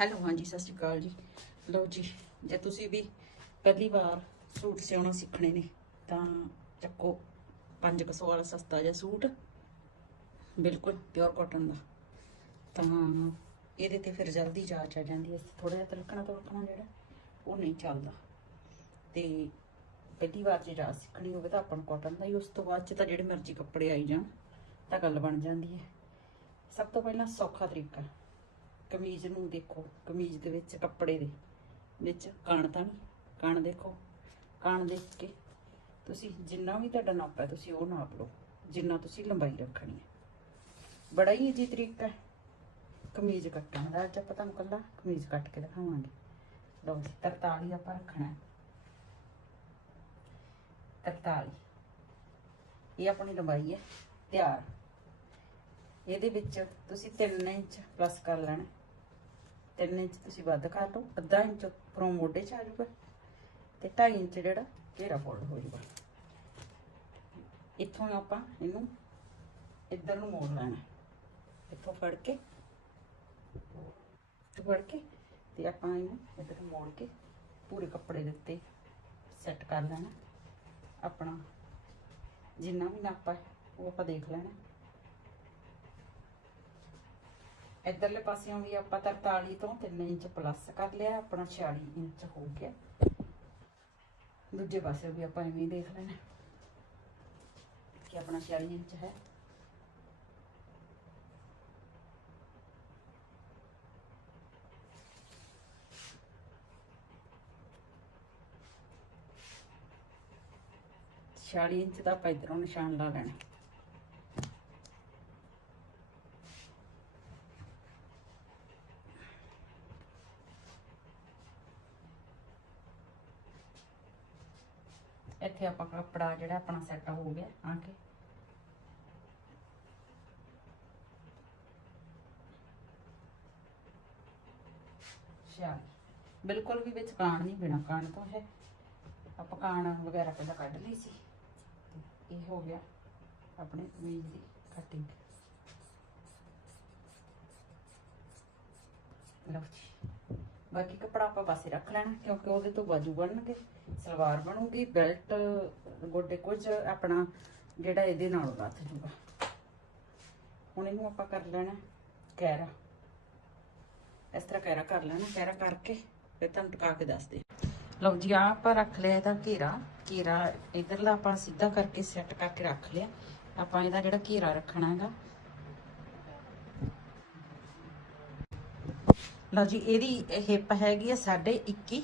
Hello ਹਾਂਜੀ, ਸਤਿ ਸ਼੍ਰੀ ਅਕਾਲ ਜੀ। ਲਓ ਜੀ, ਜੇ ਤੁਸੀਂ ਵੀ ਪਹਿਲੀ ਵਾਰ ਸੂਟ ਸਿਉਣਾ ਸਿੱਖਣੇ ਨੇ, ਤਾਂ ਚੱਕੋ 500 ਵਾਲਾ ਸਸਤਾ ਜਿਹਾ ਸੂਟ, ਬਿਲਕੁਲ ਪਿਓਰ ਕਾਟਨ ਦਾ। ਤਾਂ ਇਹਦੇ ਤੇ ਫਿਰ ਜਲਦੀ ਜਾਚ ਆ ਜਾਂਦੀ ਹੈ। ਥੋੜਾ ਜਿਹਾ ਤਲਕਣਾ ਤਲਕਣਾ ਜਿਹੜਾ, ਉਹ ਨਹੀਂ ਚੱਲਦਾ। ਤੇ ਪਹਿਲੀ ਵਾਰ ਜੇ ਜਾਚ ਸਿੱਖਣੀ ਹੋਵੇ, ਤਾਂ ਆਪਾਂ ਨੂੰ ਕਾਟਨ ਦਾ ਹੀ, ਉਸ ਤੋਂ ਬਾਅਦ ਚ ਤਾਂ ਜਿਹੜੇ ਮਰਜ਼ੀ ਕੱਪੜੇ ਆਈ ਜਾਣ, ਤਾਂ ਗੱਲ ਬਣ ਜਾਂਦੀ ਹੈ। ਸਭ ਤੋਂ ਪਹਿਲਾਂ ਸੌਖਾ ਤਰੀਕਾ। ਕਮੀਜ਼ ਨੂੰ ਦੇਖੋ, ਕਮੀਜ਼ ਦੇ ਵਿੱਚ ਕੱਪੜੇ ਦੇ ਵਿੱਚ ਕਣ ਤਾਂ ਨਹੀਂ, ਕਣ ਦੇਖੋ, ਕਣ ਦੇਖ ਕੇ ਤੁਸੀਂ ਜਿੰਨਾ ਵੀ ਤੁਹਾਡਾ ਨਾਪ ਹੈ, ਤੁਸੀਂ ਉਹ ਨਾਪ ਲਓ, ਜਿੰਨਾ ਤੁਸੀਂ ਲੰਬਾਈ ਰੱਖਣੀ ਹੈ। ਬੜਾ ਹੀ ਈਜੀ ਤਰੀਕਾ ਹੈ। ਕਮੀਜ਼ ਕੱਟਣ ਦਾ, ਅੱਜ ਆਪਾਂ ਤੁਹਾਨੂੰ ਕੱਲਾ ਕਮੀਜ਼ ਕੱਟ ਕੇ ਦਿਖਾਵਾਂਗੇ। ਲਓ 43 ਆਪਾਂ ਰੱਖਣਾ ਹੈ। 43 ਇਹ ਆਪਣੀ ਲੰਬਾਈ ਹੈ, ਤਿਆਰ। ਇਹਦੇ ਵਿੱਚ ਤੁਸੀਂ 3 ਇੰਚ ਪਲੱਸ ਕਰ ਲੈਣਾ 3 ਇੰਚ ਤੁਸੀਂ ਵੱਧ ਕਰ ਲਓ, ਅੱਧਾ ਇੰਚ ਉੱਪਰੋਂ ਮੋਢੇ 'ਚ ਆ ਜਾਊਗਾ ਤੇ 2.5 ਇੰਚ ਜਿਹੜਾ ਘੇਰਾ ਫੋਲਡ ਹੋ ਜਾਊਗਾ। ਇੱਥੋਂ ਆਪਾਂ ਇਹਨੂੰ ਇੱਧਰ ਨੂੰ ਮੋੜ ਲੈਣਾ ਇੱਥੋਂ ਫੜ ਕੇ, ਇੱਥੋਂ ਫੜ ਕੇ ਤੇ ਆਪਾਂ ਇਹਨੂੰ ਇੱਧਰ ਨੂੰ ਮੋੜ ਕੇ ਪੂਰੇ ਕੱਪੜੇ ਦੇ ਉੱਤੇ ਸੈੱਟ ਕਰ ਲੈਣਾ। ਆਪਣਾ ਜਿੰਨਾ ਵੀ ਨਾਪਾ ਉਹ ਆਪਾਂ ਦੇਖ ਲੈਣਾ। ਇਧਰਲੇ ਪਾਸਿਓਂ ਵੀ ਆਪਾਂ 43 ਤੋਂ 3 ਇੰਚ ਪਲੱਸ ਕਰ ਲਿਆ, ਆਪਣਾ 46 ਇੰਚ ਹੋ ਗਿਆ। ਦੂਜੇ ਪਾਸੇ ਵੀ ਆਪਾਂ ਐਵੇਂ ਦੇਖ ਲੈਣਾ। ਕਿ ਆਪਣਾ 46 ਇੰਚ ਹੈ। ਛਿਆਲੀ ਇੰਚ ਦਾ ਆਪਾਂ ਇਧਰੋਂ ਨਿਸ਼ਾਨ ਲਾ ਲੈਣਾ। ਇੱਥੇ ਆਪਾਂ ਕੱਪੜਾ ਜਿਹੜਾ ਆਪਣਾ ਸੈੱਟ ਹੋ ਗਿਆ, ਆ ਕੇ। ਛਿਆਲੀ ਬਿਲਕੁਲ ਵੀ ਵਿੱਚ ਕਾਣ ਨਹੀਂ ਬਿਨਾ ਕਾਣ ਤੋਂ ਹੈ। ਆਪਾਂ ਕਾਣ ਵਗੈਰਾ ਪਹਿਲਾਂ ਕੱਢ ਲਈ ਸੀ। ਇਹ ਹੋ ਗਿਆ ਆਪਣੇ ਕਮੀਜ਼ ਦੀ ਕਟਿੰਗ ਲਓ ਜੀ। ਬਾਕੀ ਕੱਪੜਾ ਆਪਾਂ ਪਾਸੇ ਰੱਖ ਲੈਣਾ, ਕਿਉਂਕਿ ਉਹਦੇ ਤੋਂ ਬਾਜੂ ਬਣਨਗੇ, ਸਲਵਾਰ ਬਣੂਗੀ, ਬੈਲਟ, ਗੋਡੇ ਕੁਝ ਆਪਣਾ ਜਿਹੜਾ ਇਹਦੇ ਨਾਲ ਲੱਥ ਜੂਗਾ। ਹੁਣ ਇਹਨੂੰ ਆਪਾਂ ਕਰ ਲੈਣਾ ਕੈਰਾ। ਇਸ ਤਰ੍ਹਾਂ ਕੈਰਾ ਕਰ ਲੈਣਾ, ਕੈਰਾ ਕਰਕੇ ਫਿਰ ਤੁਹਾਨੂੰ ਟਿਕਾ ਕੇ ਦੱਸਦੇ। ਲਓ ਜੀ, ਆਹ ਆਪਾਂ ਰੱਖ ਲਿਆ ਇਹਦਾ ਘੇਰਾ। ਘੇਰਾ ਇਧਰਲਾ ਆਪਾਂ ਸਿੱਧਾ ਕਰਕੇ ਸੈੱਟ ਕਰਕੇ ਰੱਖ ਲਿਆ। ਆਪਾਂ ਇਹਦਾ ਜਿਹੜਾ ਘੇਰਾ ਰੱਖਣਾ ਹੈਗਾ ਲਓ ਜੀ, ਇਹਦੀ ਹਿੱਪ ਹੈਗੀ ਆ ਸਾਡੇ 21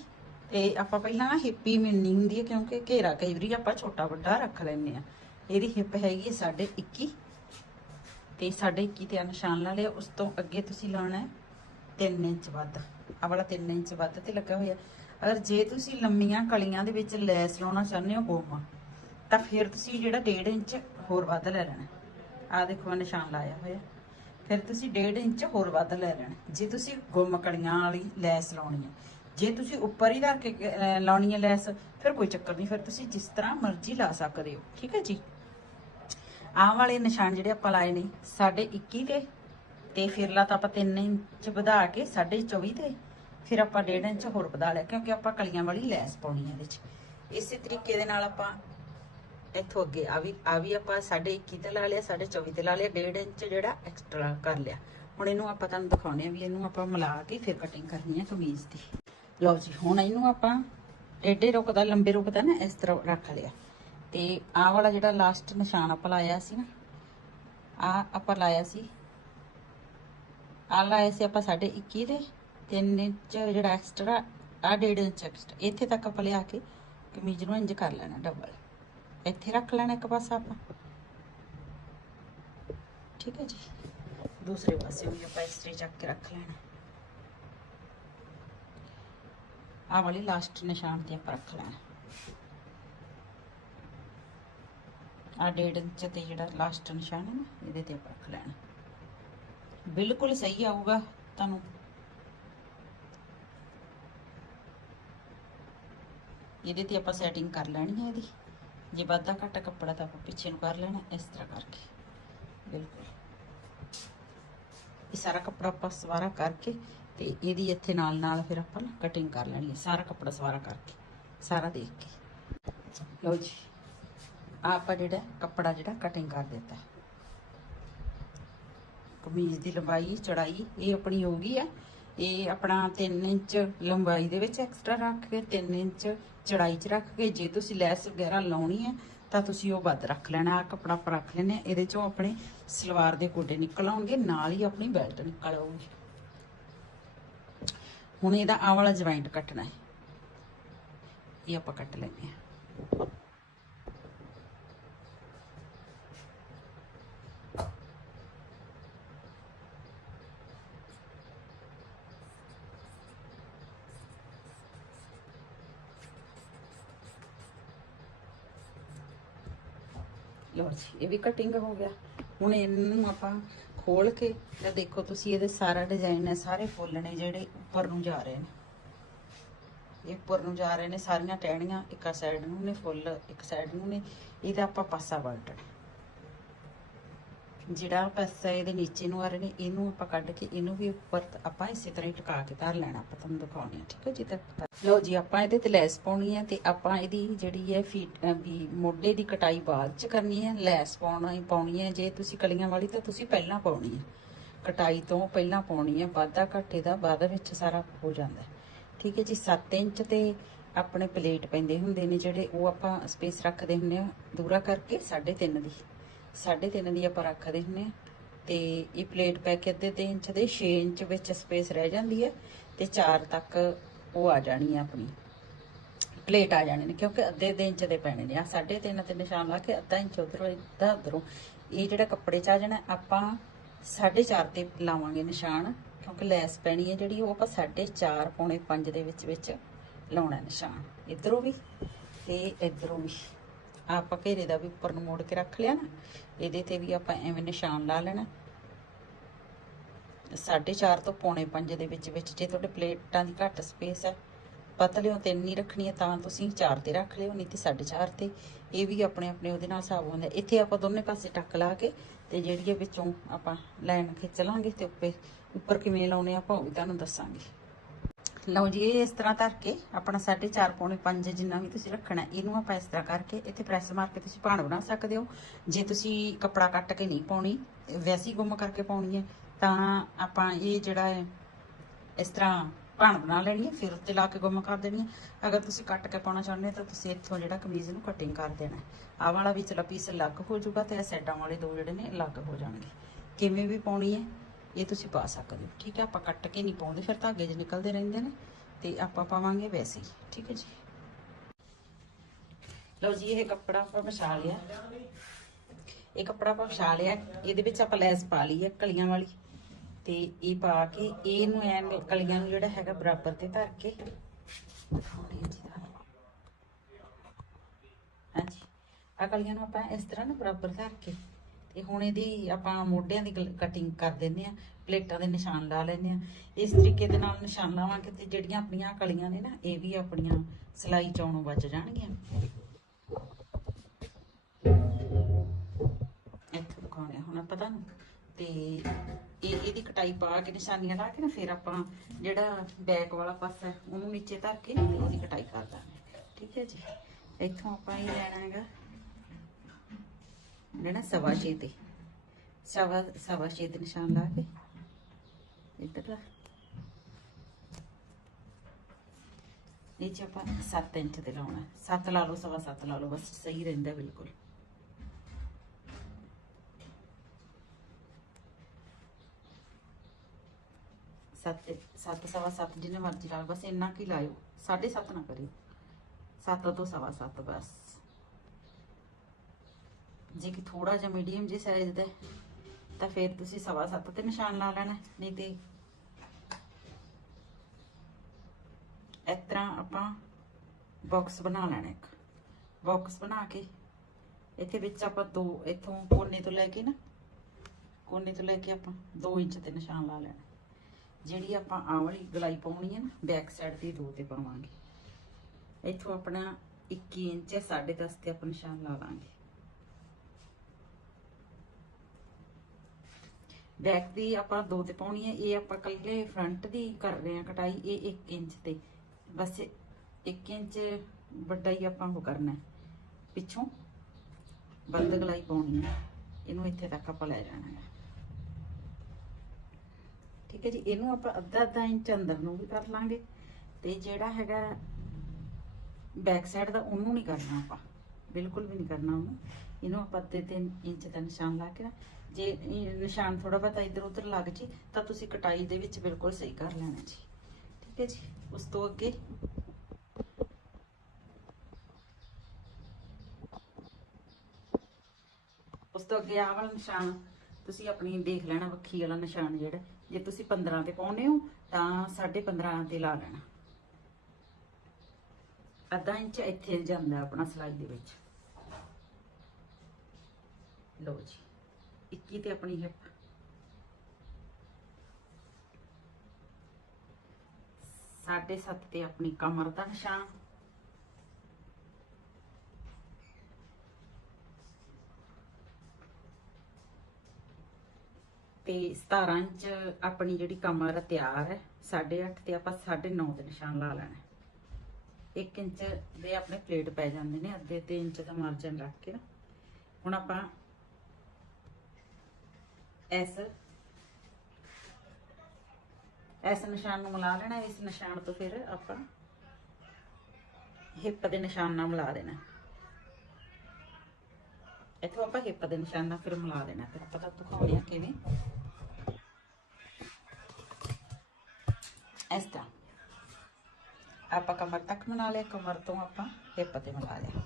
ਤੇ ਆਪਾਂ ਪਹਿਲਾਂ ਨਾ ਹਿੱਪ ਹੀ ਮਿਲਣੀ ਹੁੰਦੀ ਹੈ ਕਿਉਂਕਿ ਘੇਰਾ ਕਈ ਵਾਰੀ ਆਪਾਂ ਛੋਟਾ ਵੱਡਾ ਰੱਖ ਲੈਂਦੇ ਆ। ਇਹਦੀ ਹਿੱਪ ਹੈਗੀ ਹੈ ਸਾਡੇ 21 ਤੇ ਸਾਡੇ 21 ਤੇ ਆ ਨਿਸ਼ਾਨ ਲਾ ਲਿਆ, ਉਸ ਤੋਂ ਅੱਗੇ ਤੁਸੀਂ ਲਾਉਣਾ ਹੈ 3 ਇੰਚ ਵੱਧ। ਆ ਵਾਲਾ 3 ਇੰਚ ਵੱਧ ਤੇ ਲੱਗਾ ਹੋਇਆ। ਅਗਰ ਜੇ ਤੁਸੀਂ ਲੰਮੀਆਂ ਕਲੀਆਂ ਦੇ ਵਿੱਚ ਲੈਸ ਲਾਉਣਾ ਚਾਹੁੰਦੇ ਹੋ ਗੋਮਾ ਤਾਂ ਫਿਰ ਤੁਸੀਂ ਜਿਹੜਾ 1.5 ਇੰਚ ਹੋਰ ਵੱਧ ਲੈ ਲੈਣਾ ਆ ਦੇਖੋ ਮੈਂ ਨਿਸ਼ਾਨ ਲਾਇਆ ਹੋਇਆ। ਫਿਰ ਤੁਸੀਂ 1.5 ਇੰਚ ਹੋਰ ਵੱਧ ਲੈ ਲੈਣਾ। ਜੇ ਤੁਸੀਂ ਗੁੰਮ ਕਲੀਆਂ ਵਾਲੀ ਲੈਸ ਲਾਉਣੀ ਹੈ। ਜੇ ਤੁਸੀਂ ਉੱਪਰ ਹੀ ਰੱਖ ਕੇ ਲਾਉਣੀ ਹੈ ਲੈਸ, ਫਿਰ ਕੋਈ ਚੱਕਰ ਨਹੀਂ। ਫਿਰ ਤੁਸੀਂ ਜਿਸ ਤਰ੍ਹਾਂ ਮਰਜ਼ੀ ਲਾ ਸਕਦੇ ਹੋ। ਠੀਕ ਹੈ ਜੀ? ਆਹ ਵਾਲੇ ਨਿਸ਼ਾਨ ਜਿਹੜੇ ਆਪਾਂ ਲਾਏ ਨੇ, ਸਾਡੇ 21 ਤੇ ਤੇ ਫਿਰ ਤਾਂ ਆਪਾਂ 3 ਇੰਚ ਵਧਾ ਕੇ ਸਾਡੇ 24 ਤੇ ਫਿਰ ਆਪਾਂ 1.5 ਇੰਚ ਹੋਰ ਵਧਾ ਲਿਆ, ਕਿਉਂਕਿ ਆਪਾਂ ਕਲੀਆਂ ਵਾਲੀ ਲੈਸ ਪਾਉਣੀ ਹੈ ਇਹਦੇ 'ਚ। ਇਸੇ ਤਰੀਕੇ ਦੇ ਨਾਲ ਆਪਾਂ ਇੱਥੋਂ ਅੱਗੇ, ਆ ਵੀ ਆ ਵੀ ਆਪਾਂ ਸਾਡੇ 21 ਤੇ ਲਾ ਲਿਆ ਸਾਡੇ 24 ਤੇ ਲਾ ਲਿਆ 1.5 ਇੰਚ ਜਿਹੜਾ ਐਕਸਟਰਾ ਕਰ ਲਿਆ। ਹੁਣ ਇਹਨੂੰ ਆਪਾਂ ਤੁਹਾਨੂੰ ਦਿਖਾਉਣੇ ਆ ਵੀ ਇਹਨੂੰ ਆਪਾਂ ਮਿਲਾ ਕੇ ਫਿਰ ਕਟਿੰਗ ਕਰਨੀ ਹੈ ਕਮੀਜ਼ ਦੀ। ਲਓ ਜੀ, ਹੁਣ ਇਹਨੂੰ ਆਪਾਂ ਟੇਢੇ ਰੁਕਦਾ, ਲੰਬੇ ਰੁਕਦਾ ਨਾ, ਇਸ ਤਰ੍ਹਾਂ ਰੱਖ ਲਿਆ। ਤੇ ਆਹ ਵਾਲਾ ਜਿਹੜਾ ਲਾਸਟ ਨਿਸ਼ਾਨ ਆਪਾਂ ਲਾਇਆ ਸੀ ਨਾ, ਆ ਆਪਾਂ ਲਾਇਆ ਸੀ। ਆ ਲਾਇਆ ਸੀ ਆਪਾਂ ਸਾਡੇ 21 ਦੇ 3 ਇੰਚ ਜਿਹੜਾ ਐਕਸਟਰਾ ਆ 1.5 ਇੰਚ ਐਕਸਟਰਾ ਇੱਥੇ ਤੱਕ ਆਪਾਂ ਲਿਆ ਕੇ ਕਮੀਜ਼ ਨੂੰ ਇੰਜ ਕਰ ਲੈਣਾ ਡਬਲ ਇੱਥੇ ਰੱਖ ਲੈਣਾ ਇੱਕ ਪਾਸਾ ਆਪਾਂ। ਠੀਕ ਹੈ ਜੀ। ਦੂਸਰੇ ਪਾਸੇ ਵੀ ਆਪਾਂ ਇਸ ਤਰ੍ਹਾਂ ਚੱਕ ਕੇ ਰੱਖ ਲੈਣਾ। ਆ ਵਾਲੀ ਲਾਸਟ ਨਿਸ਼ਾਨ ਤੇ ਆਪਾਂ ਰੱਖ ਲੈਣਾ। ਆ 1.5 ਇੰਚ ਤੇ ਜਿਹੜਾ ਲਾਸਟ ਨਿਸ਼ਾਨ ਹੈ ਨਾ, ਇਹਦੇ ਤੇ ਆਪਾਂ ਰੱਖ ਲੈਣਾ। ਬਿਲਕੁਲ ਸਹੀ ਆਊਗਾ ਤੁਹਾਨੂੰ। ਇਹਦੇ ਤੇ ਆਪਾਂ ਸੈਟਿੰਗ ਕਰ ਲੈਣੀ ਹੈ ਇਹਦੀ। ਜੇ ਵਾਧਾ ਘੱਟ ਕੱਪੜਾ ਤਾਂ ਆਪਾਂ ਪਿੱਛੇ ਨੂੰ ਕਰ ਲੈਣਾ, ਇਸ ਤਰ੍ਹਾਂ ਕਰਕੇ। ਬਿਲਕੁਲ। ਇਹ ਸਾਰਾ ਕੱਪੜਾ ਆਪਾਂ ਸਵਾਰਾ ਕਰਕੇ ਤੇ ਇਹਦੀ ਇੱਥੇ ਨਾਲ ਨਾਲ ਫਿਰ ਆਪਾਂ ਕਟਿੰਗ ਕਰ ਲੈਣੀ ਹੈ। ਸਾਰਾ ਕੱਪੜਾ ਸਵਾਰਾ ਕਰਕੇ, ਸਾਰਾ ਦੇਖ ਕੇ। ਲਓ ਜੀ ਆਪਾਂ ਜਿਹੜਾ ਕੱਪੜਾ ਜਿਹੜਾ ਕਟਿੰਗ ਕਰ ਦਿੱਤਾ ਕਮੀਜ਼ ਦੀ ਲੰਬਾਈ, ਚੜਾਈ, ਇਹ ਆਪਣੀ ਹੋ ਗਈ ਹੈ। ਇਹ ਆਪਣਾ 3 ਇੰਚ ਲੰਬਾਈ ਦੇ ਵਿੱਚ ਐਕਸਟਰਾ ਰੱਖ ਕੇ 3 ਇੰਚ ਚੜਾਈ 'ਚ ਰੱਖ ਕੇ, ਜੇ ਤੁਸੀਂ ਲੈਸ ਵਗੈਰਾ ਲਾਉਣੀ ਹੈ, ਤਾਂ ਤੁਸੀਂ ਉਹ ਵੱਧ ਰੱਖ ਲੈਣਾ ਆ ਕੱਪੜਾ ਆਪਾਂ ਰੱਖ ਲੈਣੇ ਆ ਇਹਦੇ ਚੋਂ ਆਪਣੇ ਸਲਵਾਰ ਦੇ ਗੋਡੇ ਨਿਕਲ ਆਉਣਗੇ, ਨਾਲ ਹੀ ਆਪਣੀ ਬੈਲਟ ਨਿਕਲ ਆਊਗੀ। ਹੁਣ ਇਹਦਾ ਆਹ ਵਾਲਾ ਜੁਆਇੰਟ ਕੱਟਣਾ ਹੈ। ਇਹ ਆਪਾਂ ਕੱਟ ਲੈਂਦੇ ਆ ਜੀ ਇਹ ਵੀ ਕਟਿੰਗ ਹੋ ਗਿਆ। ਹੁਣ ਇਹਨੂੰ ਆਪਾਂ ਖੋਲ ਕੇ ਤੇ ਦੇਖੋ ਤੁਸੀਂ ਇਹਦੇ ਸਾਰਾ ਡਿਜ਼ਾਈਨ ਹੈ, ਸਾਰੇ ਫੁੱਲ ਨੇ ਜਿਹੜੇ ਉੱਪਰ ਨੂੰ ਜਾ ਰਹੇ ਨੇ। ਇਹ ਉੱਪਰ ਨੂੰ ਜਾ ਰਹੇ ਨੇ, ਸਾਰੀਆਂ ਟਹਿਣੀਆਂ ਇੱਕ ਸਾਈਡ ਨੂੰ ਨੇ, ਫੁੱਲ ਇੱਕ ਸਾਈਡ ਨੂੰ ਨੇ, ਇਹਦਾ ਆਪਾਂ ਪਾਸਾ ਵਲਟਣਾ ਜਿਹੜਾ ਪਾਸਾ ਇਹਦੇ ਨੀਚੇ ਨੂੰ ਆ ਰਹੇ ਨੇ, ਇਹਨੂੰ ਆਪਾਂ ਕੱਢ ਕੇ ਇਹਨੂੰ ਵੀ ਉੱਪਰ ਆਪਾਂ ਇਸੇ ਤਰ੍ਹਾਂ ਹੀ ਟਿਕਾ ਕੇ ਧਰ ਲੈਣਾ, ਆਪਾਂ ਤੁਹਾਨੂੰ ਦਿਖਾਉਣੀ ਆ, ਠੀਕ ਹੈ ਜੀ? ਤੱਕ ਲਓ ਜੀ, ਆਪਾਂ ਇਹਦੇ ਤੇ ਲੈਸ ਪਾਉਣੀ ਹੈ ਤੇ ਆਪਾਂ ਇਹਦੀ ਜਿਹੜੀ ਹੈ ਫੀਟ ਵੀ ਮੋਢੇ ਦੀ ਕਟਾਈ ਬਾਅਦ ਚ ਕਰਨੀ ਹੈ ਲੈਸ ਪਾਉਣਾ ਹੀ ਪਾਉਣੀ ਹੈ ਜੇ ਤੁਸੀਂ ਕਲੀਆਂ ਵਾਲੀ ਤਾਂ ਤੁਸੀਂ ਪਹਿਲਾਂ ਪਾਉਣੀ ਹੈ ਕਟਾਈ ਤੋਂ ਪਹਿਲਾਂ ਪਾਉਣੀ ਹੈ ਵਾਧਾ ਘਾਟੇ ਦਾ, ਬਾਅਦ ਵਿੱਚ ਸਾਰਾ ਹੋ ਜਾਂਦਾ। ਠੀਕ ਹੈ ਜੀ 7 ਇੰਚ ਤੇ ਆਪਣੇ ਪਲੇਟ ਪੈਂਦੇ ਹੁੰਦੇ ਨੇ, ਜਿਹੜੇ ਉਹ ਆਪਾਂ ਸਪੇਸ ਰੱਖਦੇ ਹੁੰਦੇ ਆ, ਦੂਰਾ ਕਰਕੇ 3.5 ਦੀ। 3.5 ਦੀ ਆਪਾਂ ਰੱਖਦੇ ਹੁੰਦੇ ਆ ਤੇ ਇਹ ਪਲੇਟ ਪੈ ਕੇ ਅੱਧੇ 3 ਇੰਚ ਦੇ 6 ਇੰਚ ਵਿੱਚ ਸਪੇਸ ਰਹਿ ਜਾਂਦੀ ਹੈ ਤੇ 4 ਤੱਕ ਉਹ ਆ ਜਾਣੀ ਹੈ ਆਪਣੀ। ਪਲੇਟ ਆ ਜਾਣੇ ਨੇ, ਕਿਉਂਕਿ ਅੱਧੇ ਅੱਧੇ ਇੰਚ ਦੇ ਪੈਣੇ ਨੇ। ਆ 3.5 ਤੇ ਨਿਸ਼ਾਨ ਲਾ ਕੇ ਅੱਧਾ ਇੰਚ ਉਧਰੋਂ, ਅੱਧਾ ਉਧਰੋਂ। ਇਹ ਜਿਹੜਾ ਕੱਪੜੇ 'ਚ ਆ ਜਾਣਾ, ਆਪਾਂ 4.5 ਤੇ ਲਾਵਾਂਗੇ ਨਿਸ਼ਾਨ, ਕਿਉਂਕਿ ਲੈਸ ਪੈਣੀ ਹੈ ਜਿਹੜੀ, ਉਹ ਆਪਾਂ 4.5 ਪੌਣੇ 5 ਦੇ ਵਿੱਚ ਵਿੱਚ ਲਾਉਣਾ ਨਿਸ਼ਾਨ। ਇਧਰੋਂ ਵੀ ਤੇ ਇਧਰੋਂ ਵੀ। ਆਪਾਂ ਘੇਰੇ ਦਾ ਵੀ ਉੱਪਰ ਨੂੰ ਮੋੜ ਕੇ ਰੱਖ ਲਿਆ ਨਾ, ਇਹਦੇ ਤੇ ਵੀ ਆਪਾਂ ਐਵੇਂ ਨਿਸ਼ਾਨ ਲਾ ਲੈਣਾ। 4.5 ਤੋਂ ਪੌਣੇ 5 ਦੇ ਵਿੱਚ ਵਿੱਚ ਜੇ ਤੁਹਾਡੇ ਪਲੇਟਾਂ ਦੀ ਘੱਟ ਸਪੇਸ ਹੈ ਪਤਲਿਓ ਤਿੰਨ ਨਹੀਂ ਰੱਖਣੀ ਹੈ ਤਾਂ ਤੁਸੀਂ 4 ਤੇ ਰੱਖ ਲਿਓ, ਨਹੀਂ ਤੇ 4.5 ਤੇ। ਇਹ ਵੀ ਆਪਣੇ ਆਪਣੇ ਉਹਦੇ ਨਾਲ ਹਿਸਾਬ ਹੁੰਦਾ। ਇੱਥੇ ਆਪਾਂ ਦੋਨੇ ਪਾਸੇ ਟੱਕ ਲਾ ਕੇ ਤੇ ਜਿਹੜੀ ਇਹ ਵਿੱਚੋਂ ਆਪਾਂ ਲਾਈਨ ਖਿੱਚ ਲਾਂਗੇ ਤੇ ਉੱਪਰ ਉੱਪਰ ਕਿਵੇਂ ਲਾਉਣੇ ਆਪਾਂ ਉਹ ਵੀ ਤੁਹਾਨੂੰ ਦੱਸਾਂਗੇ। ਲਓ ਜੀ, ਇਹ ਇਸ ਤਰ੍ਹਾਂ ਧਰ ਕੇ ਆਪਣਾ 4.5 ਪੌਣੇ 5 ਜਿੰਨਾ ਵੀ ਤੁਸੀਂ ਰੱਖਣਾ, ਇਹਨੂੰ ਆਪਾਂ ਇਸ ਤਰ੍ਹਾਂ ਕਰਕੇ ਇੱਥੇ ਪ੍ਰੈਸ ਮਾਰ ਕੇ ਤੁਸੀਂ ਭਾਣ ਬਣਾ ਸਕਦੇ ਹੋ। ਜੇ ਤੁਸੀਂ ਕੱਪੜਾ ਕੱਟ ਕੇ ਨਹੀਂ ਪਾਉਣੀ, ਵੈਸੀ ਗੁੰਮ ਕਰਕੇ ਪਾਉਣੀ ਹੈ, ਤਾਂ ਆਪਾਂ ਇਹ ਜਿਹੜਾ ਹੈ, ਇਸ ਤਰ੍ਹਾਂ ਭਾਣ ਬਣਾ ਲੈਣੀ ਹੈ, ਫਿਰ ਉੱਤੇ ਲਾ ਕੇ ਗੁੰਮ ਕਰ ਦੇਣੀ ਹੈ। ਅਗਰ ਤੁਸੀਂ ਕੱਟ ਕੇ ਪਾਉਣਾ ਚਾਹੁੰਦੇ ਹੋ, ਤਾਂ ਤੁਸੀਂ ਇੱਥੋਂ ਜਿਹੜਾ ਕਮੀਜ਼ ਨੂੰ ਕਟਿੰਗ ਕਰ ਦੇਣਾ ਆਹ ਵਾਲਾ ਵਿਚਲਾ ਪੀਸ ਅਲੱਗ ਹੋ ਜਾਊਗਾ ਤੇ ਇਹ ਸਾਈਡਾਂ ਵਾਲੇ ਦੋ ਜਿਹੜੇ ਨੇ ਅਲੱਗ ਹੋ ਜਾਣਗੇ। ਕਿਵੇਂ ਵੀ ਪਾਉਣੀ ਹੈ ਇਹ ਤੁਸੀਂ ਪਾ ਸਕਦੇ ਹੋ। ਠੀਕ ਹੈ, ਆਪਾਂ ਕੱਟ ਕੇ ਨਹੀਂ ਪਾਉਂਦੇ, ਫਿਰ ਧਾਗੇ ਜਿਹੇ ਨਿਕਲਦੇ ਰਹਿੰਦੇ ਨੇ, ਤੇ ਆਪਾਂ ਪਾਵਾਂਗੇ ਵੈਸੇ ਹੀ। ਠੀਕ ਹੈ ਜੀ। ਲਓ ਜੀ, ਇਹ ਕੱਪੜਾ ਆਪਾਂ ਵਿਛਾ ਲਿਆ। ਇਹ ਕੱਪੜਾ ਆਪਾਂ ਵਿਛਾ ਲਿਆ। ਇਹਦੇ ਵਿੱਚ ਆਪਾਂ ਲੈਸ ਪਾ ਲਈ ਹੈ ਕਲੀਆਂ ਵਾਲੀ। ਤੇ ਇਹ ਪਾ ਕੇ ਇਹਨੂੰ ਐਨ ਕਲੀਆਂ ਨੂੰ ਜਿਹੜਾ ਹੈਗਾ ਬਰਾਬਰ ਤੇ ਧਰ ਕੇ ਦਿਖਾਉਣੀ ਜੀ ਹਾਂਜੀ। ਆ ਕਲੀਆਂ ਨੂੰ ਆਪਾਂ ਇਸ ਤਰ੍ਹਾਂ ਨਾ ਬਰਾਬਰ ਧਰ ਕੇ ਤੇ ਹੁਣ ਇਹਦੀ ਆਪਾਂ ਮੋਢਿਆਂ ਦੀ ਕਟਿੰਗ ਕਰ ਦਿੰਦੇ ਆ ਪਲੇਟਾਂ ਦੇ ਨਿਸ਼ਾਨ ਲਾ ਲੈਂਦੇ ਆ ਇਸ ਤਰੀਕੇ ਦੇ ਨਾਲ ਨਿਸ਼ਾਨ ਲਾਵਾਂਗੇ ਤੇ ਜਿਹੜੀਆਂ ਆਪਣੀਆਂ ਕਲੀਆਂ ਨੇ ਨਾ, ਇਹ ਵੀ ਆਪਣੀਆਂ ਸਲਾਈ ਚੌਣੋਂ ਬਚ ਜਾਣਗੀਆਂ। ਇੱਥੇ ਦਿਖਾਉਣੇ ਹੁਣ ਆਪਾਂ ਤੁਹਾਨੂੰ ਤੇ ਇਹ ਇਹਦੀ ਕਟਾਈ ਪਾ ਕੇ ਨਿਸ਼ਾਨੀਆਂ ਲਾ ਕੇ ਨਾ, ਫਿਰ ਆਪਾਂ ਜਿਹੜਾ ਬੈਕ ਵਾਲਾ ਪਾਸਾ ਉਹਨੂੰ ਨੀਚੇ ਧਰ ਕੇ ਇਹਦੀ ਕਟਾਈ ਕਰ ਦਾਂਗੇ। ਠੀਕ ਹੈ ਜੀ? ਇੱਥੋਂ ਆਪਾਂ ਇਹ ਲੈਣਾ ਹੈਗਾ। ਲੈਣਾ ਸਵਾ ਛੇ ਤੇ। ਸਵਾ ਸਵਾ ਛੇ ਤੇ ਨਿਸ਼ਾਨ ਲਾ ਕੇ ਨੀਚੇ ਆਪਾਂ 7 ਇੰਚ ਤੇ ਲਾਉਣਾ। 7 ਲਾ ਲਓ, ਸਵਾ 7 ਲਾ ਲਓ, ਬਸ ਸਹੀ ਰਹਿੰਦਾ ਬਿਲਕੁਲ। ਸੱਤ ਸੱਤ, ਸਵਾ ਸੱਤ ਜਿੰਨੇ ਮਰਜ਼ੀ ਲਾ ਲਓ, ਬਸ ਇੰਨਾ ਕੀ ਲਾਇਓ। ਸਾਢੇ ਸੱਤ ਨਾ ਕਰਿਓ। ਸੱਤ ਤੋਂ ਸਵਾ ਸੱਤ, ਬਸ। ਜੇ ਕਿ ਥੋੜਾ ਜਿਹਾ ਮੀਡੀਅਮ ਜੇ ਸਾਈਜ਼ ਦਾ, ਤਾਂ ਫਿਰ ਤੁਸੀਂ ਸਵਾ ਸੱਤ ਤੇ ਨਿਸ਼ਾਨ ਲਾ ਲੈਣਾ, ਨਹੀਂ ਤੇ ਇਸ ਤਰ੍ਹਾਂ ਆਪਾਂ ਬਾਕਸ ਬਣਾ ਲੈਣਾ ਇੱਕ। ਬਾਕਸ ਬਣਾ ਕੇ ਇੱਥੇ ਵਿੱਚ ਆਪਾਂ ਦੋ, ਇੱਥੋਂ ਕੋਨੇ ਤੋਂ ਲੈ ਕੇ ਨਾ, ਕੋਨੇ ਤੋਂ ਲੈ ਕੇ ਆਪਾਂ 2 ਇੰਚ ਤੇ ਨਿਸ਼ਾਨ ਲਾ ਲੈਣਾ। ਜਿਹੜੀ ਆਪਾਂ ਆਹ ਵਾਲੀ ਗਲਾਈ ਪਾਉਣੀ ਹੈ ਨਾ ਬੈਕ ਸਾਈਡ ਦੀ ਦੋ ਤੇ ਪਾਵਾਂਗੇ। ਇੱਥੋਂ ਆਪਣਾ 21 ਇੰਚ ਹੈ 10.5 ਤੇ ਆਪਾਂ ਨਿਸ਼ਾਨ ਲਾ ਲਾਂਗੇ। ਬੈਕ ਦੀ ਆਪਾਂ ਦੋ ਤੇ ਪਾਉਣੀ ਹੈ, ਇਹ ਆਪਾਂ ਕੱਲੇ ਫਰੰਟ ਦੀ ਕਰ ਰਹੇ ਹਾਂ ਕਟਾਈ, ਇਹ 1 ਇੰਚ ਤੇ। ਬਸ 1 ਇੰਚ ਵੱਡਾ ਹੀ ਆਪਾਂ ਉਹ ਕਰਨਾ ਪਿੱਛੋਂ ਬੰਦ ਗਲਾਈ ਪਾਉਣੀ ਹੈ। ਇਹਨੂੰ ਇੱਥੇ ਤੱਕ ਆਪਾਂ ਲੈ ਜਾਣਾ ਹੈ। ਠੀਕ ਹੈ ਜੀ, ਇਹਨੂੰ ਆਪਾਂ ਅੱਧਾ ਅੱਧਾ ਇੰਚ ਅੰਦਰ ਨੂੰ ਵੀ ਕਰ ਲਾਂਗੇ ਤੇ ਜਿਹੜਾ ਹੈਗਾ ਬੈਕ ਸਾਈਡ ਦਾ ਉਹਨੂੰ ਨਹੀਂ ਕਰਨਾ ਆਪਾਂ। ਬਿਲਕੁਲ ਵੀ ਨਹੀਂ ਕਰਨਾ ਉਹਨੂੰ। ਇਹਨੂੰ ਆਪਾਂ ਅੱਧੇ ਤਿੰਨ ਇੰਚ ਦਾ ਨਿਸ਼ਾਨ ਲਾ ਕੇ ਜੇ ਨਿਸ਼ਾਨ ਥੋੜਾ ਬਹੁਤਾ ਇੱਧਰ ਉੱਧਰ ਲੱਗ ਜੇ, ਤਾਂ ਤੁਸੀਂ ਕਟਾਈ ਦੇ ਵਿੱਚ ਬਿਲਕੁਲ ਸਹੀ ਕਰ ਲੈਣਾ ਜੀ। ਠੀਕ ਹੈ ਜੀ? ਉਸ ਤੋਂ ਅੱਗੇ। ਉਸ ਤੋਂ ਅੱਗੇ ਆਹ ਵਾਲਾ ਨਿਸ਼ਾਨ, ਤੁਸੀਂ ਆਪਣੀ ਦੇਖ ਲੈਣਾ ਵੱਖੀ ਵਾਲਾ ਨਿਸ਼ਾਨ ਜਿਹੜਾ। ਜੇ ਤੁਸੀਂ 15 ਤੇ ਪਾਉਨੇ ਹੋ, ਤਾਂ 15.5 ਤੇ ਲਾ ਲੈਣਾ। ਅੱਧਾ ਇੰਚ ਇੱਥੇ ਜਾਂਦਾ ਆਪਣਾ ਸਲਾਈ ਦੇ ਵਿੱਚ। ਲਓ ਜੀ। 21 ਤੇ ਆਪਣੀ ਹਿੱਪ ਸਾਢੇ ਸੱਤ ਤੇ ਆਪਣੀ ਕਮਰ ਦਾ ਨਿਸ਼ਾਨ। ਤੇ 17 ਇੰਚ ਆਪਣੀ ਜਿਹੜੀ ਕਮਰ ਤਿਆਰ ਹੈ 8.5 ਤੇ ਆਪਾਂ 9.5 ਦੇ ਨਿਸ਼ਾਨ ਲਾ ਲੈਣਾ 1 ਇੰਚ ਦੇ ਆਪਣੇ ਪਲੇਟ ਪੈ ਜਾਂਦੇ ਨੇ, ਅੱਧੇ ਤੇ ਇੰਚ ਦਾ ਮਾਰਜਨ ਰੱਖ ਕੇ ਹੁਣ ਆਪਾਂ ਇਸ ਇਸ ਨਿਸ਼ਾਨ ਨੂੰ ਮਿਲਾ ਲੈਣਾ, ਇਸ ਨਿਸ਼ਾਨ ਤੋਂ ਫਿਰ ਆਪਾਂ ਹਿੱਪ ਦੇ ਨਿਸ਼ਾਨ ਨਾਲ ਮਿਲਾ ਦੇਣਾ। ਇੱਥੋਂ ਆਪਾਂ ਹਿੱਪ ਦੇ ਨਿਸ਼ਾਨ ਨਾਲ ਫਿਰ ਮਿਲਾ ਦੇਣਾ, ਫਿਰ ਪਤਾ ਦਿਖਾਉਣੇ ਆ ਕਿਵੇਂ। ਇਸ ਤਰ੍ਹਾਂ। ਆਪਾਂ ਕਮਰ ਤੱਕ ਬਣਾ ਲਿਆ, ਕਮਰ ਤੋਂ ਆਪਾਂ ਹਿੱਪ ਤੇ ਮਿਲਾ ਲਿਆ।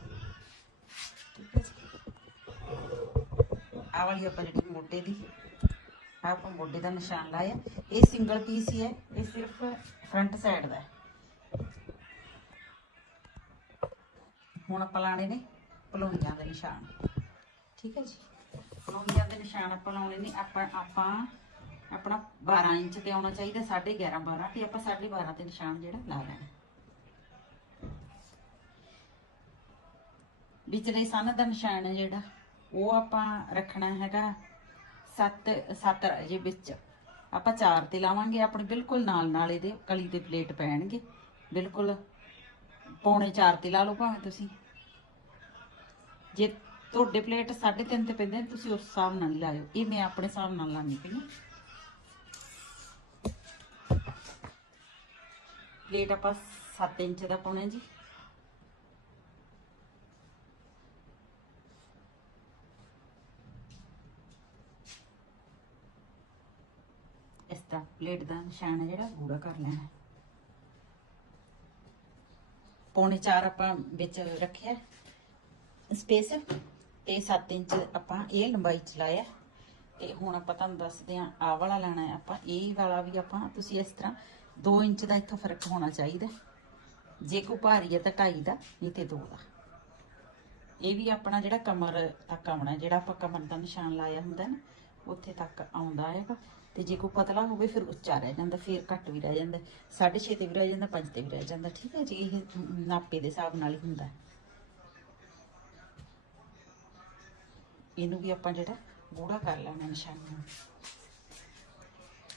ਠੀਕ ਹੈ ਜੀ। ਆਹ ਵਾਲੀ ਆਪਾਂ ਜਿਹੜੀ ਮੋਢੇ ਦੀ ਆਪਾਂ ਮੋਢੇ ਦਾ ਨਿਸ਼ਾਨ ਲਾਇਆ। ਇਹ ਸਿੰਗਲ ਪੀਸ ਹੀ ਹੈ, ਇਹ ਸਿਰਫ ਫਰੰਟ ਸਾਈਡ ਦਾ ਹੈ। ਹੁਣ ਆਪਾਂ ਲਾਣੇ ਨੇ ਪਲੋਈਆਂ ਦੇ ਨਿਸ਼ਾਨ। ਠੀਕ ਹੈ ਜੀ? ਪਲੋਈਆਂ ਦੇ ਨਿਸ਼ਾਨ ਆਪਾਂ ਲਾਉਣੇ ਨੇ। ਆਪਾਂ ਆਪਾਂ ਆਪਣਾ 12 ਇੰਚ ਤੇ ਆਉਣਾ ਚਾਹੀਦਾ 11.5 12 ਤੇ ਆਪਾਂ 12.5 ਤੇ ਨਿਸ਼ਾਨ ਜਿਹੜਾ ਲਾ ਲੈਣਾ। ਵਿਚਲੇ ਸਨ ਦਾ ਨਿਸ਼ਾਨ ਹੈ ਜਿਹੜਾ। ਉਹ ਆਪਾਂ ਰੱਖਣਾ ਹੈਗਾ 7 7 ਜੇ ਵਿੱਚ। ਆਪਾਂ 4 ਤੇ ਲਾਵਾਂਗੇ, ਆਪਣੇ ਬਿਲਕੁਲ ਨਾਲ ਨਾਲ ਇਹਦੇ ਕਲੀ ਦੇ ਪਲੇਟ ਪੈਣਗੇ। ਬਿਲਕੁਲ ਪੌਣੇ 4 ਤੇ ਲਾ ਲਓ ਭਾਵੇਂ ਤੁਸੀਂ। ਜੇ ਤੁਹਾਡੇ ਪਲੇਟ 3.5 ਤੇ ਪੈਂਦੇ ਤੁਸੀਂ ਉਸ ਹਿਸਾਬ ਨਾਲ ਲਾਇਓ। ਇਹ ਮੈਂ ਆਪਣੇ ਹਿਸਾਬ ਨਾਲ ਲਾਣੀ ਪਈ ਹਾਂ। ਪਲੇਟ ਆਪਾਂ 7 ਇੰਚ ਦਾ ਪਾਉਣਾ ਜੀ। ਇਸ ਪਲੇਟ ਦਾ ਨਿਸ਼ਾਨ ਹੈ ਜਿਹੜਾ ਗੂੜਾ ਕਰ ਲੈਣਾ ਪੌਣੇ 4 ਆਪਾਂ ਵਿੱਚ ਰੱਖਿਆ। ਸਪੇਸ ਤੇ 7 ਇੰਚ ਆਪਾਂ ਇਹ ਲੰਬਾਈ ਚ ਲਾਇਆ। ਤੇ ਹੁਣ ਆਪਾਂ ਤੁਹਾਨੂੰ ਦੱਸਦੇ ਹਾਂ, ਆਹ ਵਾਲਾ ਲੈਣਾ ਹੈ ਆਪਾਂ। ਇਹ ਵਾਲਾ ਵੀ ਆਪਾਂ, ਤੁਸੀਂ ਇਸ ਤਰ੍ਹਾਂ 2 ਇੰਚ ਦਾ ਇੱਥੋਂ ਫ਼ਰਕ ਹੋਣਾ ਚਾਹੀਦਾ। ਜੇ ਕੋ ਭਾਰੀ ਹੈ ਤਾਂ 2.5 ਦਾ, ਨਹੀਂ ਤੇ 2 ਦਾ। ਇਹ ਵੀ ਆਪਣਾ ਜਿਹੜਾ ਕਮਰ ਤੱਕ ਆਉਣਾ ਜਿਹੜਾ ਆਪਾਂ ਕਮਰ ਦਾ ਨਿਸ਼ਾਨ ਲਾਇਆ ਹੁੰਦਾ ਨਾ, ਉੱਥੇ ਤੱਕ ਆਉਂਦਾ ਹੈਗਾ। ਤੇ ਜੇ ਕੋਈ ਪਤਲਾ ਹੋਵੇ ਫਿਰ ਉੱਚਾ ਰਹਿ ਜਾਂਦਾ, ਫਿਰ ਘੱਟ ਵੀ ਰਹਿ ਜਾਂਦਾ 6.5 ਤੇ ਵੀ ਰਹਿ ਜਾਂਦਾ 5 ਤੇ ਵੀ ਰਹਿ ਜਾਂਦਾ, ਠੀਕ ਹੈ ਜੀ, ਇਹ ਨਾਪੇ ਦੇ ਹਿਸਾਬ ਨਾਲ ਹੀ ਹੁੰਦਾ। ਇਹਨੂੰ ਵੀ ਆਪਾਂ ਜਿਹੜਾ ਗੂੜਾ ਕਰ ਲੈਣਾ ਨਿਸ਼ਾਨ। ਨੂੰ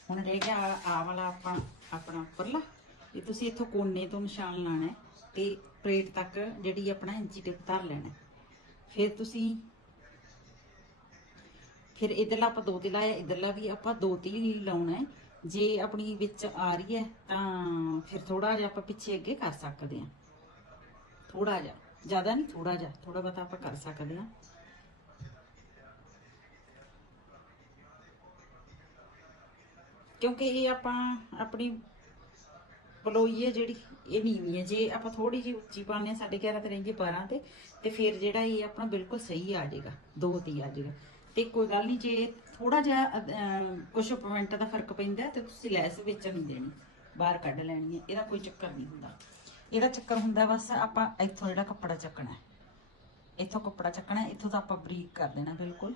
ਹੁਣ ਰਹਿ ਗਿਆ ਆ ਵਾਲਾ ਆਪਾਂ ਆਪਣਾ ਉੱਪਰਲਾ ਇਹ ਤੁਸੀਂ ਇੱਥੋਂ ਕੋਨੇ ਤੋਂ ਨਿਸ਼ਾਨ ਲਾਣਾ ਤੇ ਪਲੇਟ ਤੱਕ ਜਿਹੜੀ ਆਪਣਾ ਇੰਚੀ ਟਿਪ ਧਰ ਲੈਣਾ ਫਿਰ ਤੁਸੀਂ ਫਿਰ ਇਧਰਲਾ ਆਪਾਂ ਦੋ ਤੇ ਲਾਇਆ ਇਧਰਲਾ ਵੀ ਆਪਾਂ ਦੋ ਤੇ ਹੀ ਲਾਉਣਾ ਹੈ। ਜੇ ਆਪਣੀ ਵਿੱਚ ਆ ਰਹੀ ਹੈ ਤਾਂ ਫਿਰ ਥੋੜਾ ਜਿਹਾ ਆਪਾਂ ਪਿੱਛੇ ਅੱਗੇ ਕਰ ਸਕਦੇ ਹਾਂ। ਥੋੜਾ ਜਿਹਾ, ਜ਼ਿਆਦਾ ਨਹੀਂ ਥੋੜਾ ਜਿਹਾ ਥੋੜਾ ਬਹੁਤਾ ਆਪਾਂ ਕਰ ਸਕਦੇ ਹਾਂ। ਕਿਉਂਕਿ ਇਹ ਆਪਾਂ ਆਪਣੀ ਪਲੋਈ ਹੈ ਜਿਹੜੀ, ਇਹ ਨੀਵੀਂ ਹੈ। ਜੇ ਆਪਾਂ ਥੋੜੀ ਜਿਹੀ ਉੱਚੀ ਪਾਉਂਦੇ ਹਾਂ, ਸਾਡੇ 11 ਤੇ ਰਹਿੰਦੀ 12 ਤੇ ਤੇ ਫਿਰ ਜਿਹੜਾ ਇਹ ਆਪਣਾ ਬਿਲਕੁਲ ਸਹੀ ਆ ਜਾਏਗਾ, ਦੋ ਤੇ ਆ ਜਾਏਗਾ। ਤੇ ਕੋਈ ਗੱਲ ਨਹੀਂ ਜੇ ਥੋੜਾ ਜਿਹਾ ਕੁਝ ਪੁਆਇੰਟ ਦਾ ਫ਼ਰਕ ਪੈਂਦਾ ਤੇ ਤੁਸੀਂ ਲੈਸ ਵਿੱਚ ਨਹੀਂ ਦੇਣੀ, ਬਾਹਰ ਕੱਢ ਲੈਣੀ ਹੈ, ਇਹਦਾ ਕੋਈ ਚੱਕਰ ਨਹੀਂ ਹੁੰਦਾ। ਇਹਦਾ ਚੱਕਰ ਹੁੰਦਾ ਬਸ ਆਪਾਂ ਇੱਥੋਂ ਜਿਹੜਾ ਕੱਪੜਾ ਚੱਕਣਾ ਇੱਥੋਂ ਕੱਪੜਾ ਚੱਕਣਾ ਇੱਥੋਂ ਤਾਂ ਆਪਾਂ ਬਰੀਕ ਕਰ ਦੇਣਾ ਬਿਲਕੁਲ।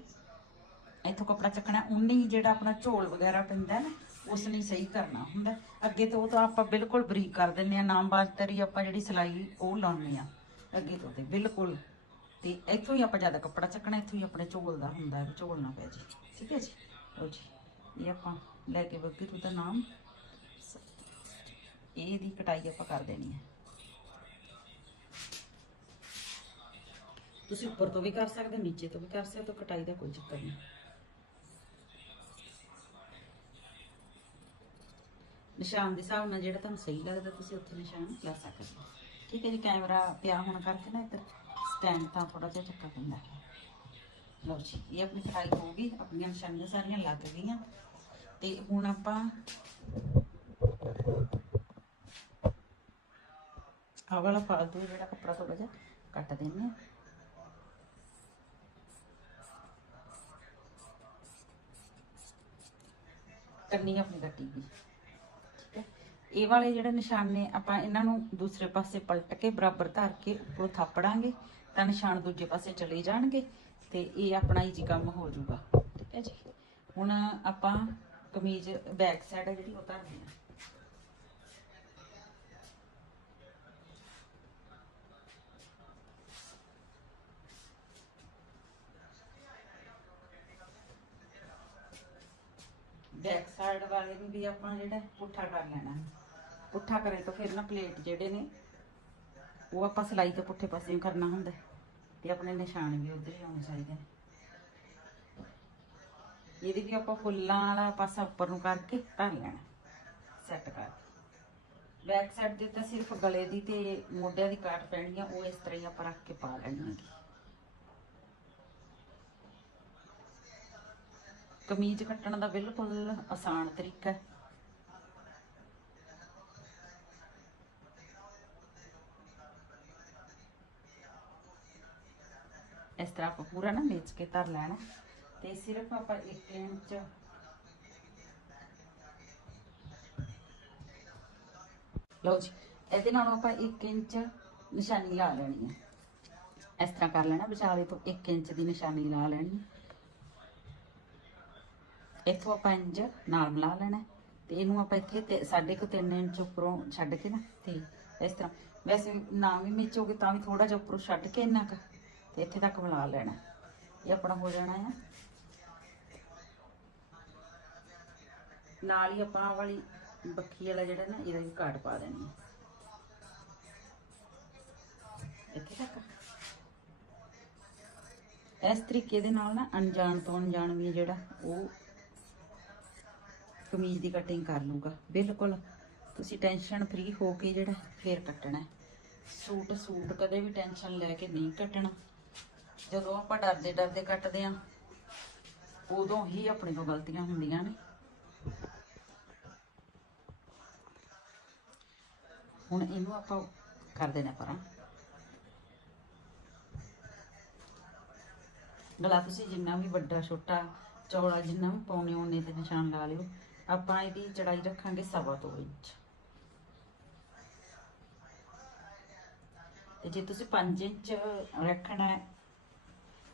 ਇੱਥੋਂ ਕੱਪੜਾ ਚੱਕਣਾ ਉਨੀ ਜਿਹੜਾ ਆਪਣਾ ਝੋਲ ਵਗੈਰਾ ਪੈਂਦਾ ਨਾ ਉਸ ਲਈ ਸਹੀ ਕਰਨਾ ਹੁੰਦਾ ਅੱਗੇ ਤੋਂ ਉਹ ਤਾਂ ਆਪਾਂ ਬਿਲਕੁਲ ਬਰੀਕ ਕਰ ਦਿੰਦੇ ਆ ਨਾਮਬਾਜ਼ਤਰੀ ਆਪਾਂ ਜਿਹੜੀ ਸਿਲਾਈ ਉਹ ਲਾਉਂਦੇ ਆ ਅੱਗੇ ਤੋਂ ਤੇ ਬਿਲਕੁਲ। ਤੇ ਇੱਥੋਂ ਹੀ ਆਪਾਂ ਜ਼ਿਆਦਾ ਕੱਪੜਾ ਚੱਕਣਾ ਇੱਥੋਂ ਹੀ ਆਪਣੇ ਝੋਲ ਦਾ ਹੁੰਦਾ ਹੈ ਝੋਲ ਨਾ ਜੀ। ਠੀਕ ਹੈ ਜੀ? ਲਓ ਜੀ ਇਹ ਆਪਾਂ ਲੈ ਕੇ ਬੱਗੀ ਦਾ ਨਾਮ। ਇਹ ਦੀ ਕਟਾਈ ਆਪਾਂ ਕਰ ਦੇਣੀ ਹੈ। ਤੁਸੀਂ ਉੱਪਰ ਤੋਂ ਵੀ ਕਰ ਸਕਦੇ ਹੋ, ਨੀਚੇ ਤੋਂ ਵੀ ਕਰ ਸਕਦੇ ਹੋ ਕਟਾਈ ਦਾ ਕੋਈ ਚੱਕਰ ਨਹੀਂ। ਨਿਸ਼ਾਨ ਦੇ ਹਿਸਾਬ ਨਾਲ ਜਿਹੜਾ ਤੁਹਾਨੂੰ ਸਹੀ ਲੱਗਦਾ ਤੁਸੀਂ ਉੱਥੇ ਨਿਸ਼ਾਨ ਲਾ ਸਕਦੇ ਹੋ। ਠੀਕ ਹੈ ਜੀ ਕੈਮਰਾ ਪਿਆ ਹੋਣ ਕਰਕੇ ਨਾ ਇੱਧਰ। ਸਟੈਂਡ ਤਾਂ ਥੋੜਾ ਜਿਹਾ ਚੱਕਾ ਪੈਂਦਾ ਹੈ। ਲਓ ਜੀ, ਇਹ ਆਪਣੀ ਕਟਾਈ ਹੋ ਗਈ ਆਪਣੀਆਂ ਨਿਸ਼ਾਨੀਆਂ ਸਾਰੀਆਂ ਲੱਗ ਗਈਆਂ। ਤੇ ਹੁਣ ਆਪਾਂ ਆਹ ਵਾਲਾ ਫਾਲਤੂ ਜਿਹੜਾ ਕੱਪੜਾ ਥੋੜਾ ਜਿਹਾ ਕੱਟ ਦਿੰਦੇ ਹਾਂ। ਕਰਨੀ ਆਪਣੀ ਕੱਟੀ ਗਈ ਇਹ ਵਾਲੇ ਜਿਹੜੇ ਨਿਸ਼ਾਨ ਨੇ ਆਪਾਂ ਇਹਨਾਂ ਨੂੰ ਦੂਸਰੇ ਪਾਸੇ ਪਲਟ ਕੇ ਬਰਾਬਰ ਧਰ ਕੇ ਉੱਪਰੋਂ ਥਾਪੜਾਂਗੇ, ਤਾਂ ਨਿਸ਼ਾਨ ਦੂਜੇ ਪਾਸੇ ਚਲੇ ਜਾਣਗੇ ਤੇ ਇਹ ਆਪਣਾ ਹੀ ਜੀ ਕੰਮ ਹੋ ਜਾਊਗਾ। ਠੀਕ ਹੈ ਜੀ? ਹੁਣ ਆਪਾਂ ਕਮੀਜ਼ ਬੈਕ ਸਾਈਡ ਹੈ ਜਿਹੜੀ ਉਹ ਧਰਨੀ ਆ। ਬੈਕ ਸਾਈਡ ਵਾਲੇ ਨੂੰ ਵੀ ਆਪਾਂ ਜਿਹੜਾ ਪੁੱਠਾ ਕਰ ਲੈਣਾ ਪੁੱਠਾ ਕਰੇ ਤਾਂ ਫਿਰ ਨਾ ਪਲੇਟ ਜਿਹੜੇ ਨੇ, ਉਹ ਆਪਾਂ ਸਲਾਈ ਤੇ ਪੁੱਠੇ ਪਾਸੇ ਨੂੰ ਕਰਨਾ ਹੁੰਦਾ ਤੇ ਆਪਣੇ ਨਿਸ਼ਾਨ ਵੀ ਉਧਰ ਹੀ ਆਉਣੇ ਚਾਹੀਦੇ ਨੇ। ਇਹਦੇ ਵੀ ਆਪਾਂ ਫੁੱਲਾਂ ਵਾਲਾ ਪਾਸਾ ਉੱਪਰ ਨੂੰ ਕਰਕੇ ਧਰ ਲੈਣਾ ਸੈੱਟ ਕਰ। ਬੈਕ ਸਾਈਡ ਦੇ ਤਾਂ ਸਿਰਫ ਗਲੇ ਦੀ ਤੇ ਮੋਢਿਆਂ ਦੀ ਕਾਟ ਪੈਣੀ ਆ ਉਹ ਇਸ ਤਰ੍ਹਾਂ ਹੀ ਆਪਾਂ ਰੱਖ ਕੇ ਪਾ ਲੈਣੀ ਹੈਗੀ ਕਮੀਜ਼ ਕੱਟਣ ਦਾ ਬਿਲਕੁਲ ਆਸਾਨ ਤਰੀਕਾ ਹੈ। ਇਸ ਤਰ੍ਹਾਂ ਆਪਾਂ ਪੂਰਾ ਨਾ ਮੇਚ ਕੇ ਧਰ ਲੈਣਾ ਤੇ ਸਿਰਫ ਆਪਾਂ 1 ਇੰਚ ਲਓ ਜੀ, ਇਹਦੇ ਨਾਲ ਆਪਾਂ 1 ਇੰਚ ਨਿਸ਼ਾਨੀ ਲਾ ਲੈਣੀ ਹੈ। ਇਸ ਤਰ੍ਹਾਂ ਕਰ ਲੈਣਾ ਵਿਚਾਲੇ ਤੋਂ 1 ਇੰਚ ਦੀ ਨਿਸ਼ਾਨੀ ਲਾ ਲੈਣੀ ਹੈ। ਇੱਥੋਂ ਆਪਾਂ ਇੰਚ ਨਾਲ ਮਿਲਾ ਲੈਣਾ। ਤੇ ਇਹਨੂੰ ਆਪਾਂ ਇੱਥੇ ਤੇ ਸਾਢੇ ਕੁ 3 ਇੰਚ ਉੱਪਰੋਂ ਛੱਡ ਕੇ ਨਾ, ਤੇ ਇਸ ਤਰ੍ਹਾਂ। ਵੈਸੇ ਨਾ ਵੀ ਮਿਚੋਗੇ ਤਾਂ ਵੀ ਥੋੜਾ ਜਿਹਾ ਉੱਪਰੋਂ ਛੱਡ ਕੇ ਇੰਨਾ ਕੁ, ਤੇ ਇੱਥੇ ਤੱਕ ਮਿਲਾ ਲੈਣਾ। ਇਹ ਆਪਣਾ ਹੋ ਜਾਣਾ ਹੈ ਨਾਲ ਹੀ ਆਪਾਂ ਆਹ ਵਾਲੀ ਬੱਖੀ ਵਾਲਾ ਜਿਹੜਾ ਨਾ, ਇਹਦਾ ਵੀ ਕਾਟ ਪਾ ਦੇਣੀ। ਹੈ ਇੱਥੇ ਤੱਕ। ਇਸ ਤਰੀਕੇ ਦੇ ਨਾਲ ਨਾ ਅਣਜਾਣ ਤੋਂ ਅਣਜਾਣ ਵੀ ਜਿਹੜਾ, ਉਹ ਕਮੀਜ਼ ਦੀ ਕਟਿੰਗ ਕਰ ਲੂਗਾ ਬਿਲਕੁਲ। ਤੁਸੀਂ ਟੈਨਸ਼ਨ ਫ੍ਰੀ ਹੋ ਕੇ ਜਿਹੜਾ ਫੇਰ ਕੱਟਣਾ ਸੂਟ ਸੂਟ ਕਦੇ ਵੀ ਟੈਨਸ਼ਨ ਲੈ ਕੇ ਨਹੀਂ ਕੱਟਣਾ। ਜਦੋਂ ਆਪਾਂ ਡਰਦੇ ਡਰਦੇ ਕੱਟਦੇ ਆ ਉਦੋਂ ਹੀ ਆਪਣੇ ਕੋਲ ਗਲਤੀਆਂ ਹੁੰਦੀਆਂ ਨੇ। ਹੁਣ ਇਹਨੂੰ ਆਪਾਂ ਕਰ ਦੇਣਾ ਪਰਾਂ। ਗਲਾ ਤੁਸੀਂ ਜਿੰਨਾ ਵੀ ਵੱਡਾ, ਛੋਟਾ ਚੌੜਾ ਜਿੰਨਾ ਵੀ ਪਾਉਣੇ ਉਹਨੇ ਤੇ ਨਿਸ਼ਾਨ ਲਾ ਲਿਓ। ਆਪਾਂ ਇਹਦੀ ਚੜਾਈ ਰੱਖਾਂਗੇ ਸਵਾ ਦੋ ਇੰਚ। ਤੇ ਜੇ ਤੁਸੀਂ 5 ਇੰਚ ਰੱਖਣਾ ਹੈ,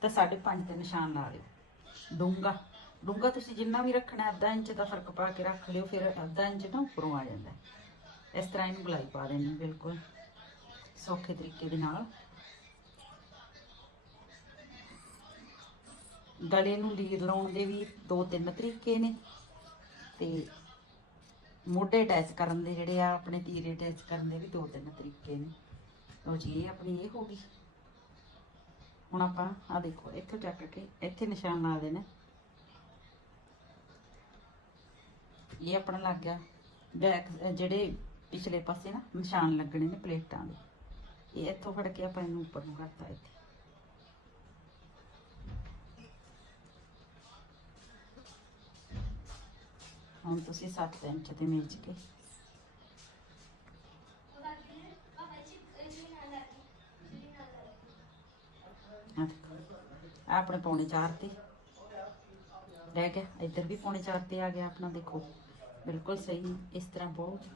ਤਾਂ 5.5 ਤੇ ਨਿਸ਼ਾਨ ਲਾ ਲਿਓ। ਡੂੰਗਾ ਡੂੰਗਾ ਤੁਸੀਂ ਜਿੰਨਾ ਵੀ ਰੱਖਣਾ ਅੱਧਾ ਇੰਚ ਦਾ ਫ਼ਰਕ ਪਾ ਕੇ ਰੱਖ ਲਿਓ, ਫਿਰ ਅੱਧਾ ਇੰਚ ਨਾ ਉੱਪਰੋਂ ਆ ਜਾਂਦਾ ਇਸ ਤਰ੍ਹਾਂ ਇਹਨੂੰ ਗਲਾਈ ਪਾ ਦੇਣੀ ਬਿਲਕੁਲ ਸੌਖੇ ਤਰੀਕੇ ਦੇ ਨਾਲ। ਗਲੇ ਨੂੰ ਲੀਰ ਲਾਉਣ ਦੇ ਵੀ ਦੋ ਤਿੰਨ ਤਰੀਕੇ ਨੇ। ਤੇ ਮੋਢੇ ਅਟੈਚ ਕਰਨ ਦੇ ਜਿਹੜੇ ਆ, ਆਪਣੇ ਤੀਰੇ ਅਟੈਚ ਕਰਨ ਦੇ ਵੀ ਦੋ ਤਿੰਨ ਤਰੀਕੇ ਨੇ। ਲਓ ਜੀ, ਇਹ ਆਪਣੀ ਇਹ ਹੋ ਗਈ। ਹੁਣ ਆਪਾਂ ਆ ਦੇਖੋ, ਇੱਥੋਂ ਚੱਕ ਕੇ ਇੱਥੇ ਨਿਸ਼ਾਨ ਲਾ ਦੇਣਾ। ਇਹ ਆਪਣਾ ਲੱਗ ਗਿਆ। ਬੈਕ, ਜਿਹੜੇ ਪਿਛਲੇ ਪਾਸੇ ਨਾ ਨਿਸ਼ਾਨ ਲੱਗਣੇ ਨੇ ਪਲੇਟਾਂ ਦੇ। ਇਹ ਇੱਥੋਂ ਫੜ ਕੇ ਆਪਾਂ ਇਹਨੂੰ ਉੱਪਰ ਨੂੰ ਕਰਤਾ ਇੱਥੇ। ਹੁਣ ਤੁਸੀਂ 7 ਇੰਚ ਤੇ ਮੇਜ ਕੇ ਆਹ ਦੇਖੋ, ਆਹ ਆਪਣੇ ਪੌਣੇ 4 ਤੇ ਰਹਿ ਗਿਆ ਇੱਧਰ ਵੀ ਪੌਣੇ 4 ਤੇ ਆ ਗਿਆ ਆਪਣਾ ਦੇਖੋ ਬਿਲਕੁਲ ਸਹੀ ਇਸ ਤਰ੍ਹਾਂ ਬਹੁਤ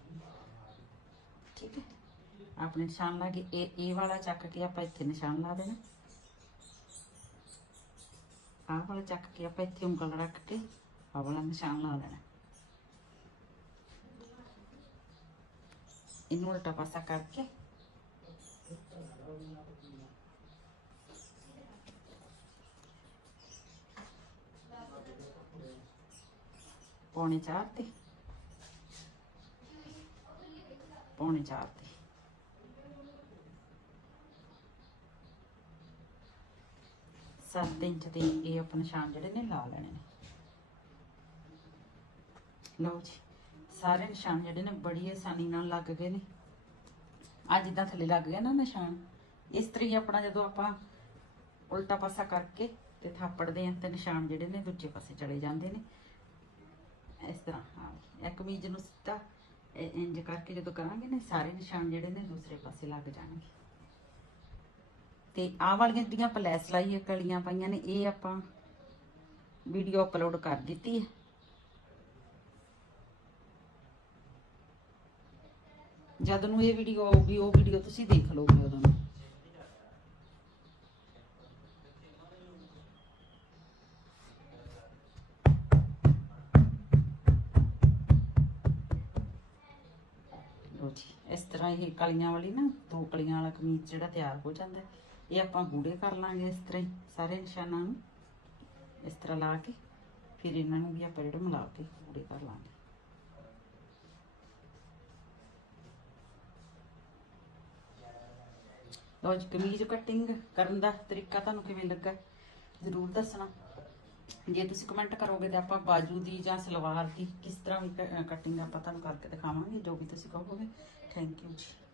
ਠੀਕ ਹੈ ਆਪਣੇ ਨਿਸ਼ਾਨ ਲਾ ਕੇ ਇਹ ਇਹ ਵਾਲਾ ਚੱਕ ਕੇ ਆਪਾਂ ਇੱਥੇ ਨਿਸ਼ਾਨ ਲਾ ਦੇਣਾ ਆਹ ਵਾਲਾ ਚੱਕ ਕੇ ਆਪਾਂ ਇੱਥੇ ਉਂਗਲ ਰੱਖ ਕੇ ਆਹ ਵਾਲਾ ਨਿਸ਼ਾਨ ਲਾ ਦੇਣਾ ਇਹਨੂੰ ਉਲਟਾ ਪਾਸਾ ਕਰਕੇ ਪੌਣੇ 4 ਤੇ ਪੌਣੇ 4 ਤੇ ਸੱਤ ਇੰਚ ਤੇ ਇਹ ਆਪਾਂ ਨਿਸ਼ਾਨ ਜਿਹੜੇ ਨੇ ਲਾ ਲੈਣੇ ਨੇ ਲਓ ਜੀ ਸਾਰੇ ਨਿਸ਼ਾਨ ਜਿਹੜੇ ਨੇ ਬੜੀ ਆਸਾਨੀ ਨਾਲ ਲੱਗ ਗਏ ਨੇ। ਆ ਜਿੱਦਾਂ ਥੱਲੇ ਲੱਗ ਗਿਆ ਨਾ ਨਿਸ਼ਾਨ, ਇਸ ਤਰੀ ਆਪਣਾ ਜਦੋਂ ਆਪਾਂ ਉਲਟਾ ਪਾਸਾ ਕਰਕੇ ਤੇ ਥਾਪੜਦੇ ਆ ਤੇ ਨਿਸ਼ਾਨ ਜਿਹੜੇ ਨੇ ਦੂਜੇ ਪਾਸੇ ਚਲੇ ਜਾਂਦੇ ਨੇ। ਇਸ ਤਰ੍ਹਾਂ, ਹਾਂ ਇਹ ਕਮੀਜ਼ ਨੂੰ ਸਿੱਧਾ ਇਹ ਇੰਜ ਕਰਕੇ ਜਦੋਂ ਕਰਾਂਗੇ ਨਾ, ਸਾਰੇ ਨਿਸ਼ਾਨ ਜਿਹੜੇ ਨੇ ਦੂਸਰੇ ਪਾਸੇ ਲੱਗ ਜਾਣਗੇ। ਤੇ ਆ ਵਾਲੀਆਂ ਜਿਹੜੀਆਂ ਆਪਾਂ ਲੈਸ ਲਾਈ ਕਲੀਆਂ ਪਾਈਆਂ ਨੇ, ਇਹ ਆਪਾਂ ਵੀਡੀਓ ਅਪਲੋਡ ਕਰ ਦਿੱਤੀ ਹੈ। ਜਦ ਨੂੰ ਇਹ ਵੀਡੀਓ ਆਊਗੀ, ਉਹ ਵੀਡੀਓ ਤੁਸੀਂ ਦੇਖ ਲਓਗੇ ਉਦੋਂ ਨੂੰ। ਇਸ ਤਰ੍ਹਾਂ ਇਹ ਕਲੀਆਂ ਵਾਲੀ ਨਾ, ਦੋ ਕਲੀਆਂ ਵਾਲਾ ਕਮੀਜ਼ ਜਿਹੜਾ ਤਿਆਰ ਹੋ ਜਾਂਦਾ, ਇਹ ਆਪਾਂ ਗੂੜੇ ਕਰ ਲਾਂਗੇ ਇਸ ਤਰ੍ਹਾਂ ਹੀ, ਸਾਰੇ ਨਿਸ਼ਾਨਾਂ ਨੂੰ। ਇਸ ਤਰ੍ਹਾਂ ਲਾ ਕੇ, ਫਿਰ ਇਹਨਾਂ ਨੂੰ ਵੀ ਆਪਾਂ ਜਿਹੜਾ ਮਿਲਾ ਕੇ ਗੂੜੇ ਕਰ ਲਾਂਗੇ। ਲਓ ਜੀ, ਕਮੀਜ਼ ਕਟਿੰਗ ਕਰਨ ਦਾ ਤਰੀਕਾ ਤੁਹਾਨੂੰ ਕਿਵੇਂ ਲੱਗਾ? ਜ਼ਰੂਰ ਦੱਸਣਾ। ਜੇ ਤੁਸੀਂ ਕਮੈਂਟ ਕਰੋਗੇ ਤਾਂ ਆਪਾਂ ਬਾਜੂ ਦੀ ਜਾਂ ਸਲਵਾਰ ਦੀ ਕਿਸ ਤਰ੍ਹਾਂ ਵੀ ਕਟਿੰਗ ਆਪਾਂ ਤੁਹਾਨੂੰ ਕਰਕੇ ਦਿਖਾਵਾਂਗੇ, ਜੋ ਵੀ ਤੁਸੀਂ ਕਹੋਗੇ। ਥੈਂਕ ਯੂ ਜੀ।